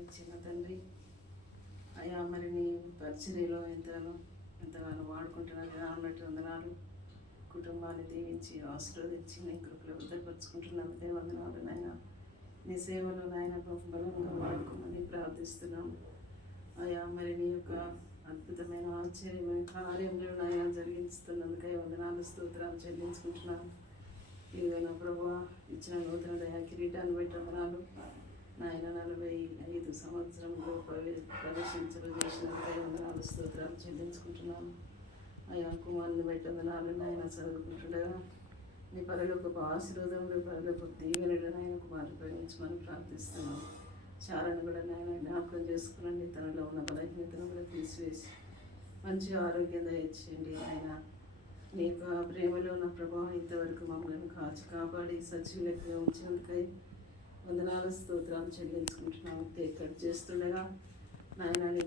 ఇచ్చిన తండ్రి. అయ్యా మరి నీ పరిచర్యలో ఎంతగానో ఎంతగానో వాడుకుంటున్నారు రానట్టు వందనాలు. కుటుంబాన్ని దీవించి ఆశీర్వదించి నీ కృపలో భద్రపరుచుకుంటున్నందుకే వందనాలు నాయన. నీ సేవలో నాయన బలంగా వాడుకోమని ప్రార్థిస్తున్నాం. అయ్యా మరి నీ యొక్క అద్భుతమైన ఆశ్చర్యమైన కార్యంలో నాయన జరిగిస్తున్నందుకై వందనాలు స్తోత్రాలు చెల్లించుకుంటున్నాను ఏదైనా నా ప్రభు ఇచ్చిన నూతన దయా కిరీటాన్ని బట్టి వందనాలు. నాయన నలభై ఐదు సంవత్సరంలో ప్రవే ప్రవేశించబోయేసినందుకై వందనాలు స్తోత్రాలు చెల్లించుకుంటున్నాను అయ్యా కుమారుని బయట వందనాలు నాయన చదువుకుంటుండగా నీ పరలోకి ఆశీర్వాదములు పరలోకి దీవెనలు నాయన కుమారుని ప్రేమించమని ప్రార్థిస్తున్నాను చారని కూడా నాయన జ్ఞాపకం చేసుకునండి. తనలో ఉన్న బలహీనతను కూడా తీసివేసి మంచి ఆరోగ్యం దయచేయండి ఆయన నీ యొక్క ప్రేమలో ఉన్న ప్రభావం ఇంతవరకు మమ్మల్ని కాచి కాపాడి సజీవులకి ఉంచినందుకై వందనాల స్తోత్రాలు చెల్లించుకుంటున్నాము. కేక్ కట్ చేస్తుండగా నాయన నీ